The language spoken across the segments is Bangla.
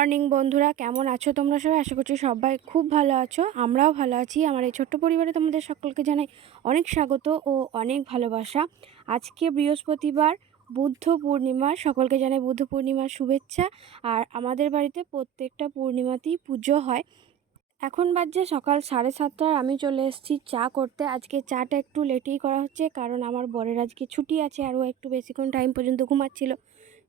মর্নিং বন্ধুরা, কেমন আছো তোমরা সবাই? আশা করছি সবাই খুব ভালো আছো। আমরাও ভালো আছি। আমার এই ছোট্ট পরিবারে তোমাদের সকলকে জানাই অনেক স্বাগত ও অনেক ভালোবাসা। আজকে বৃহস্পতিবার, বুদ্ধ পূর্ণিমা। সকলকে জানাই বুদ্ধ পূর্ণিমার শুভেচ্ছা। আর আমাদের বাড়িতে প্রত্যেকটা পূর্ণিমাতেই পুজো হয়। এখন বাজছে সকাল 7:30। আমি চলে এসেছি চা করতে। আজকে চাটা একটু লেটেই করা হচ্ছে, কারণ আমার বরের আজকে ছুটি আছে আর ও একটু বেশিক্ষণ টাইম পর্যন্ত ঘুমাচ্ছিল,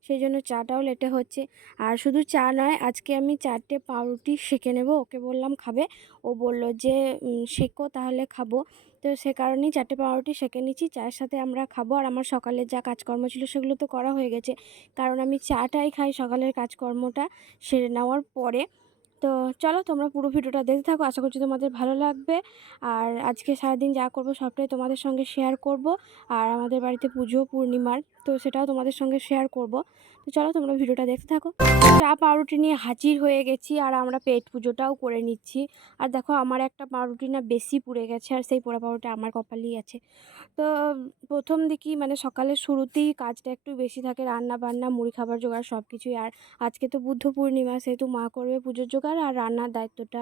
সেই জন্য চাটাও লেটে হচ্ছে। আর শুধু চা নয়, আজকে আমি 4টে পাউরুটি সেঁকে নেব। ওকে বললাম খাবে, ও বলল যে সেঁকো তাহলে খাবো। তো সে কারণেই 4টে পাউরুটি সেঁকে নিচ্ছি, চায়ের সাথে আমরা খাবো। আর আমার সকালের যা কাজকর্ম ছিল সেগুলো তো করা হয়ে গেছে, কারণ আমি চাটাই খাই সকালের কাজকর্মটা সেরে নেওয়ার পরে। তো চলো তোমরা পুরো ভিডিওটা দেখতে থাকো, আশা করছি তোমাদের ভালো লাগবে। আর আজকে সারাদিন যা করব সবটাই তোমাদের সঙ্গে শেয়ার করব। আর আমাদের বাড়িতে পুজো পূর্ণিমার, তো সেটাও তোমাদের সঙ্গে শেয়ার করব। তো চলো তোমরা ভিডিওটা দেখতে থাকো। চা পাউরুটি নিয়ে হাজির হয়ে গেছি, আর আমরা পেট পুজোটাও করে নিচ্ছি। আর দেখো আমার একটা পাউরুটি না বেশি পুড়ে গেছে, আর সেই পোড়া পাউরুটি আমার কপালেই আছে। তো প্রথম দিকেই মানে সকালের শুরুতেই কাজটা একটু বেশি থাকে, রান্না বান্না, মুড়ি খাবার জোগাড় সব কিছুই। আর আজকে তো বুদ্ধ পূর্ণিমা, সেহেতু মা করবে পুজোর জোগাড়, আর রান্নার দায়িত্বটা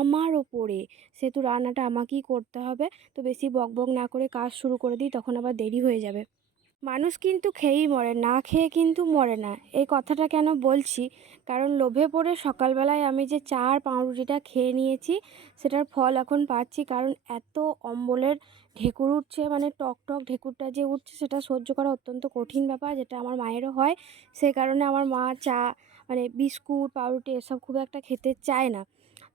আমার ওপরে, সেহেতু রান্নাটা আমাকেই করতে হবে। তো বেশি বকবক না করে কাজ শুরু করে দিই, তখন আবার দেরি হয়ে যাবে। মানুষ কিন্তু খেয়েই মরে, না খেয়ে কিন্তু মরে না। এই কথাটা কেন বলছি, কারণ লোভে পড়ে সকালবেলায় আমি যে চা আর পাউরুটিটা খেয়ে নিয়েছি, সেটার ফল এখন পাচ্ছি। কারণ এত অম্বলের ঢেকুর উঠছে, মানে টক টক ঢেকুরটা যে উঠছে, সেটা সহ্য করা অত্যন্ত কঠিন ব্যাপার, যেটা আমার মায়েরও হয়। সেই কারণে আমার মা চা মানে বিস্কুট পাউরুটি এসব খুব একটা খেতে চায় না।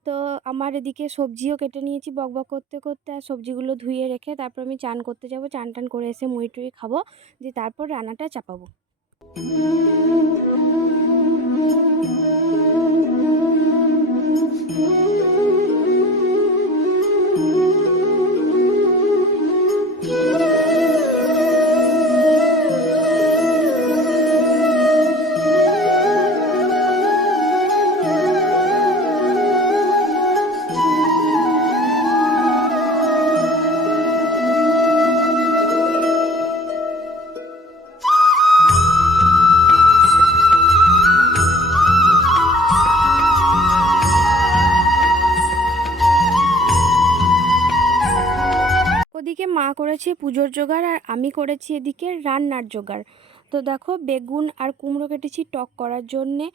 তো আমার এদিকে সবজিও কেটে নিয়েছি বকবক করতে করতে, আর সবজিগুলো ধুয়ে রেখে তারপর আমি চান করতে যাব। চান টান করে এসে মুড়ি টুড়ি খাবো, দিয়ে তারপর রান্নাটা চাপাবো। ওদিকে মা করেছে পুজোর জোগাড়, আর আমি করেছি এদিকে রান্নার জোগাড়। তো দেখো বেগুন আর কুমড়ো কেটেছি টক করার জন্যে,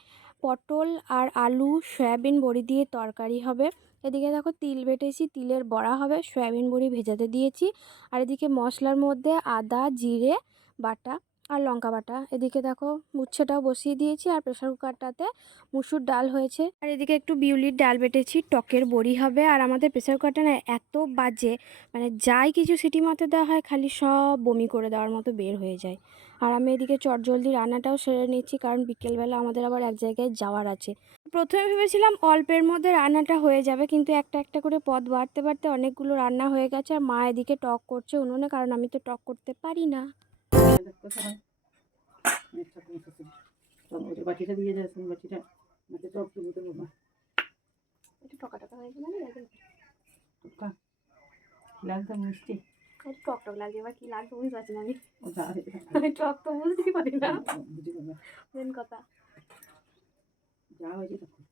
পটল আর আলু সয়াবিন বড়ি দিয়ে তরকারি হবে। এদিকে দেখো তিল বেটেছি, তিলের বড়া হবে, সয়াবিন বড়ি ভেজাতে দিয়েছি। আর এদিকে মশলার মধ্যে আদা জিরে বাটা আর লঙ্কা বাটা। এদিকে দেখো উচ্ছেটাও বসিয়ে দিয়েছি, আর প্রেসার কুকারটাতে মুসুর ডাল হয়েছে। আর এদিকে একটু বিউলির ডাল বেটেছি, টকের বড়ি হবে। আর আমাদের প্রেসার কুকারটা না এত বাজে, মানে যাই কিছু সিটি মারতে দেওয়া হয় খালি সব বমি করে দেওয়ার মতো বের হয়ে যায়। আর আমি এদিকে চটজলদি রান্নাটাও সেরে নিচ্ছি, কারণ বিকেলবেলা আমাদের আবার এক জায়গায় যাওয়ার আছে। প্রথমে ভেবেছিলাম অল্পের মধ্যে রান্নাটা হয়ে যাবে, কিন্তু একটা একটা করে পদ বাড়তে বাড়তে অনেকগুলো রান্না হয়ে গেছে। আর মা এদিকে টক করছে উনুনে, কারণ আমি তো টক করতে পারি না। বাটিটা দিয়ে যাচ্ছেন, বাটিটা টক তুলতে বাবা একটু টকা টকা হয়ে গেল, লাগতো মিষ্টি, টক টক লাগে, এবার কি লাগবে বুঝতে পারছি না আমি টক তো বুঝতেই পারি না মেন কথা। যা হয়েছে তখন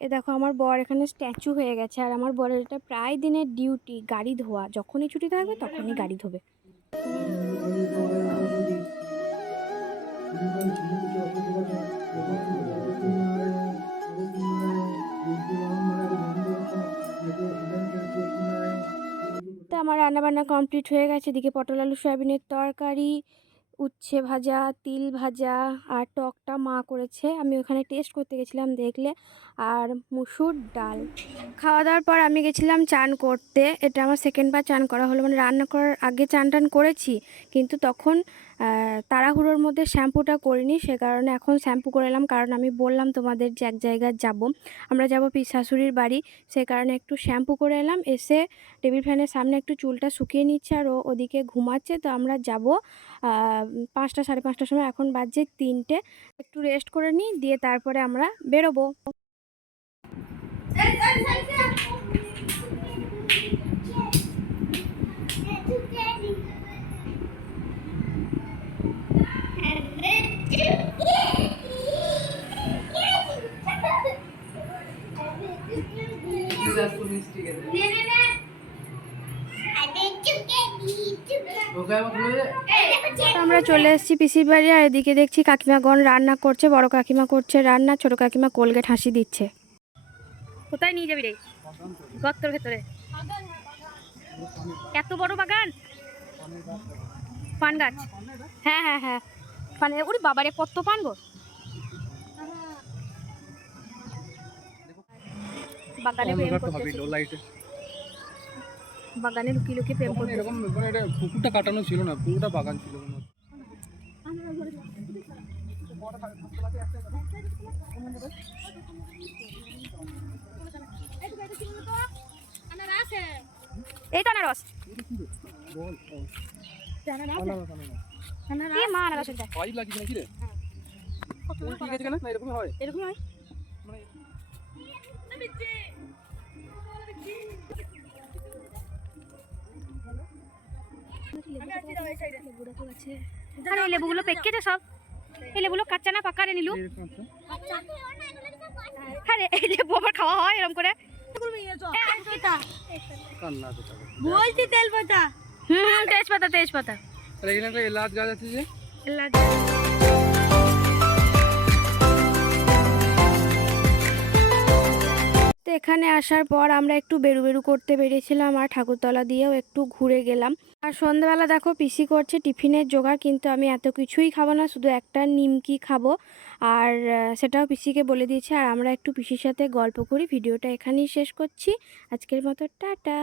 এ দেখো আমার বর এখানে স্ট্যাচু হয়ে গেছে, আর আমার বরের এটা প্রায় দিনের ডিউটি, গাড়ি ধোয়া। যখনই ছুটি থাকবে তখনই গাড়ি ধোবে। তো আমার রান্নাবান্না কমপ্লিট হয়ে গেছে। এদিকে পটল আলু সয়াবিনের তরকারি, উচ্ছে ভাজা, তিল ভাজা, আর টকটা মা করেছে, আমি ওখানে টেস্ট করতে গেছিলাম দেখলে। আর মুসুর ডাল। খাওয়া দাওয়ার পর আমি গেছিলাম চান করতে। এটা আমার সেকেন্ডবার চান করা হলো, মানে রান্না করার আগে চান টান করেছি, কিন্তু তখন তাড়াহুড়োর মধ্যে শ্যাম্পুটা করিনি, সে কারণে এখন শ্যাম্পু করে এলাম। কারণ আমি বললাম তোমাদের যে এক জায়গায় যাব, আমরা যাব পিস শাশুড়ির বাড়ি, সে কারণে একটু শ্যাম্পু করে এলাম। এসে টেবিল ফ্যানের সামনে একটু চুলটা শুকিয়ে নিচ্ছে, আর ও ওদিকে ঘুমাচ্ছে। তো আমরা যাব 5টা 5:30টার সময়, এখন বাজছে 3টে। একটু রেস্ট করে নিই, দিয়ে তারপরে আমরা বেরোবো। তো আমরা চলে এসেছি পিসির বাড়ি, আর এদিকে দেখছি কাকিমাগণ রান্না করছে। বড় কাকিমা করছে রান্না, ছোট কাকিমা কোলগেট হাসি দিচ্ছে। কোথায় নিয়ে যাবি রে? গর্তর ভেতরে। এত বড় বাগান, পান গাছ। হ্যাঁ হ্যাঁ হ্যাঁ, পানের। ওরে বাবারে, কত পান গো! বাগানে প্রেম করতেছে, বাগানে লুকিয়ে লুকিয়ে প্রেম করতে। এরকম মানে এটা পুকুরটা কাটানো ছিল না, পুরোটা বাগান ছিল মনে হচ্ছে। এই তো আনারস। এই মা আনারস এটা। পাইপ লাগিয়েছে নাকি রে? ঠিক আছে কেন? না এরকমই হয়। এরকম হয়। মানে আরে এই লেবুগুলো পেকেছে সব। এই লেবুগুলো কাঁচা না পাকা রে নীলু? এরকম একটা আরে এই লেবু আবার খাওয়া হয় এরকম করে? কান্না আছে তাহলে। বলছি তেজপাতা। তেজপাতা তেজপাতা। আর এখানে একটা এলাচ গাছ আছে যে। তো এখানে আসার পর আমরা একটু বেরু বেরু করতে বেরিয়েছিলাম, আর ঠাকুরতলা দিয়েও একটু ঘুরে গেলাম। আর সন্ধ্যাবেলা দেখো পিসি করছে টিফিনের জোগাড়, কিন্তু আমি এত কিছুই খাবো না, শুধু একটা নিমকি খাবো। আর সেটাও পিসিকে বলে দিয়েছি। আর আমরা একটু পিসির সাথে গল্প করি। ভিডিওটা এখানেই শেষ করছি আজকের মতো, টাটা।